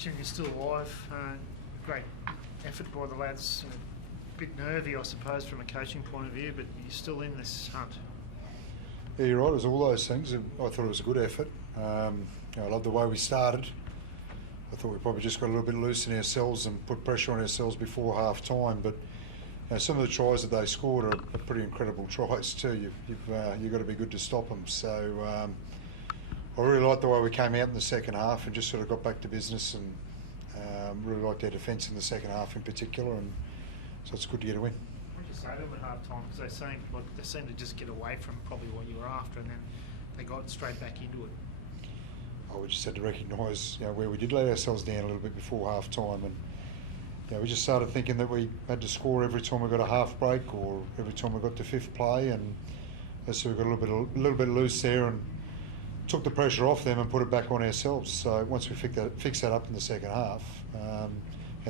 Kristian, you're still alive. Great effort by the lads. A bit nervy, I suppose, from a coaching point of view, but you're still in this hunt. Yeah, you're right. It was all those things. I thought it was a good effort. I love the way we started. I thought we probably just got a little bit loose in ourselves and put pressure on ourselves before half time. But some of the tries that they scored are pretty incredible tries too. You've got to be good to stop them. So I really liked the way we came out in the second half and just sort of got back to business, and really liked our defence in the second half in particular. And so it's good to get a win. What did you say to them at half time? Because they seemed to just get away from probably what you were after, and then they got straight back into it. We just had to recognise where we did let ourselves down a little bit before half time, and we just started thinking that we had to score every time we got a half break or every time we got to fifth play, and so we got a little bit loose there and took the pressure off them and put it back on ourselves. So once we fixed that up in the second half,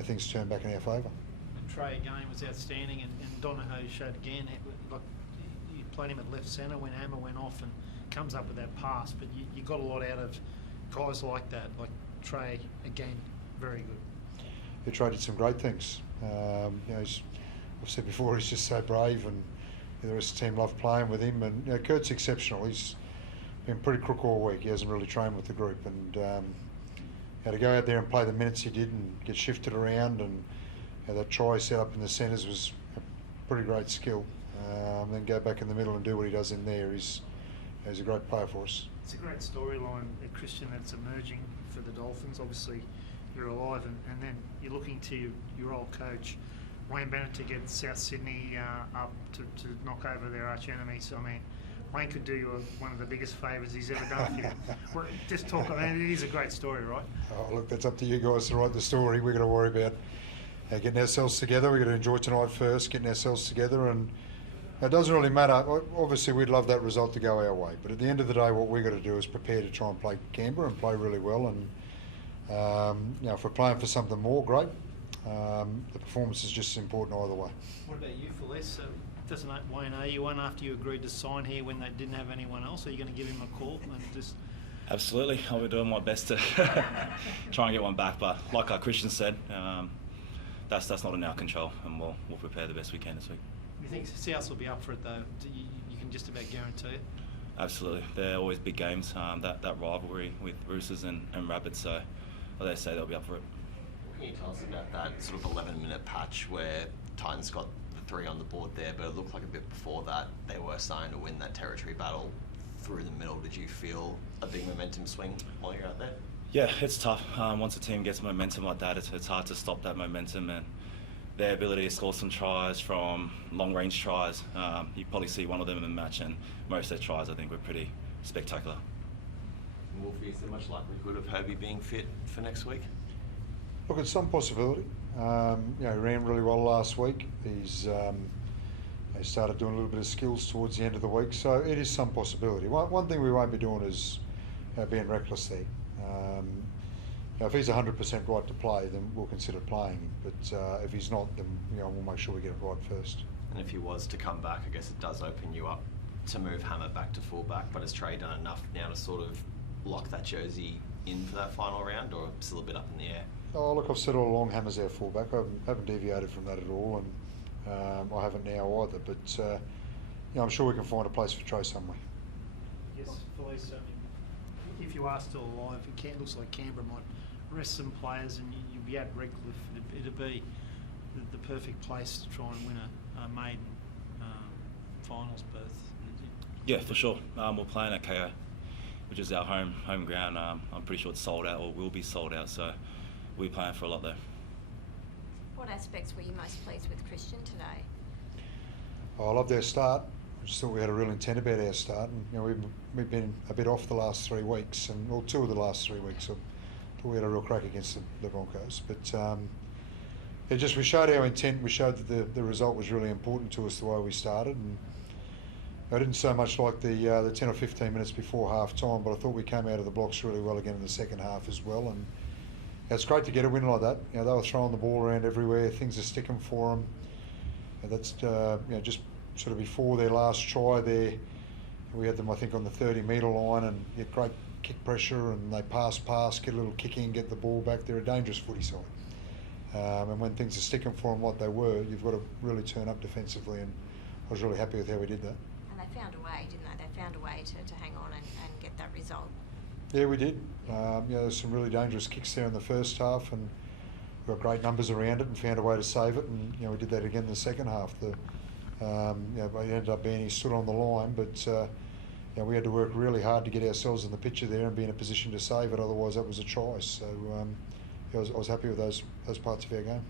things turned back in our favour. Trey again was outstanding, and Donohoe showed again. You played him at left centre when Hammer went off and comes up with that pass, but you got a lot out of guys like that, like Trey again, very good. Yeah, Trey did some great things. I've said before, he's just so brave, and the rest of the team love playing with him. And Kurt's exceptional. He's been pretty crook all week. He hasn't really trained with the group, and to go out there and play the minutes he did and get shifted around, and that try set up in the centres was a pretty great skill. Then go back in the middle and do what he does in there. He's a great player for us. It's a great storyline, Kristian, that's emerging for the Dolphins. Obviously, you're alive, and then you're looking to your old coach, Wayne Bennett, to get South Sydney up to knock over their arch enemies. I mean, Wayne could do you one of the biggest favours he's ever done for you. Just talk. I mean, it is a great story, right? Oh, look, that's up to you guys to write the story. We've got to worry about getting ourselves together. We've got to enjoy tonight first, getting ourselves together, and it doesn't really matter. Obviously, we'd love that result to go our way, but at the end of the day, what we've got to do is prepare to try and play Canberra and play really well. And if we're playing for something more, great. The performance is just as important either way. What about you, Phyllis? Doesn't Wayne owe you one after you agreed to sign here when they didn't have anyone else? Are you going to give him a call and just? Absolutely, I'll be doing my best to try and get one back. But like Kristian said, that's not in our control, and we'll prepare the best we can this week. You think South will be up for it though? You can just about guarantee it? Absolutely, they're always big games. That rivalry with Roosters and Rabbits, so they say they'll be up for it. What can you tell us about that sort of 11-minute patch where Titans got the 3 on the board there, but it looked like a bit before that they were starting to win that territory battle through the middle? Did you feel a big momentum swing while you're out there? Yeah, it's tough. Once a team gets momentum like that, it's hard to stop that momentum, and their ability to score some tries from long-range tries. You probably see one of them in the match, and most of their tries, I think, were pretty spectacular. Wolf, is there much likelihood of Herbie being fit for next week? Look, it's some possibility. He ran really well last week. He started doing a little bit of skills towards the end of the week, so it is some possibility. One thing we won't be doing is being reckless there. If he's 100% right to play, then we'll consider playing him. But if he's not, then we'll make sure we get it right first. And if he was to come back, I guess it does open you up to move Hammer back to fullback. But has Trey done enough now to sort of lock that jersey in for that final round, or still a bit up in the air? Oh, look, I've said all along Hammer's our fullback. I haven't deviated from that at all, and I haven't now either. But I'm sure we can find a place for Trey somewhere. Yes, Felice, if you are still alive, it looks like Canberra might rest some players, and you'll be at Redcliffe. It'd be the perfect place to try and win a maiden finals berth. Yeah, for sure. We're playing at KO, which is our home ground. I'm pretty sure it's sold out, or will be sold out, so we'll be playing for a lot there. What aspects were you most pleased with Kristian today? I loved our start. I just thought we had a real intent about our start, and we've been a bit off the last 3 weeks, and 2 of the last 3 weeks. So I thought we had a real crack against the Broncos, but we showed our intent. We showed that the result was really important to us the way we started, and I didn't so much like the 10 or 15 minutes before half time, but I thought we came out of the blocks really well again in the second half as well, and it's great to get a win like that. They were throwing the ball around everywhere. Things are sticking for them. And that's just sort of before their last try there. We had them, I think, on the 30-metre line, and great kick pressure and they pass, get a little kick in, get the ball back. They're a dangerous footy side. And when things are sticking for them what they were, you've got to really turn up defensively, and I was really happy with how we did that. And they found a way, didn't they? They found a way to hang on and get that result. Yeah, we did. There's some really dangerous kicks there in the first half, and we got great numbers around it and found a way to save it, and we did that again in the second half. It ended up being he stood on the line, but we had to work really hard to get ourselves in the picture there and be in a position to save it. Otherwise, that was a try. So I was happy with those parts of our game.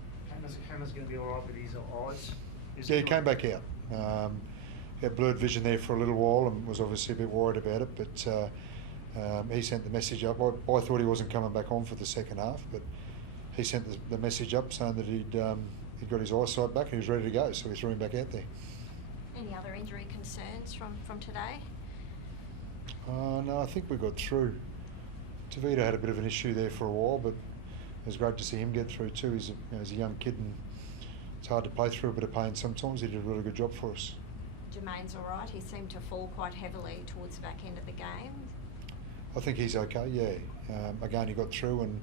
Hammer's going to be all right with his eyes. Yeah, he came back out. He had blurred vision there for a little while and was obviously a bit worried about it, but he sent the message up. I thought he wasn't coming back on for the second half, but he sent the message up saying that he'd got his eyesight back and he was ready to go, so we threw him back out there. Any other injury concerns from today? No, I think we got through. Tavita had a bit of an issue there for a while, but it was great to see him get through too. He's a young kid and it's hard to play through a bit of pain sometimes. He did a really good job for us. Jermaine's all right. He seemed to fall quite heavily towards the back end of the game. I think he's okay, yeah. Again, he got through and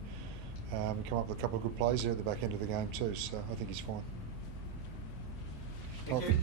come up with a couple of good plays there at the back end of the game too, so I think he's fine. Thank you.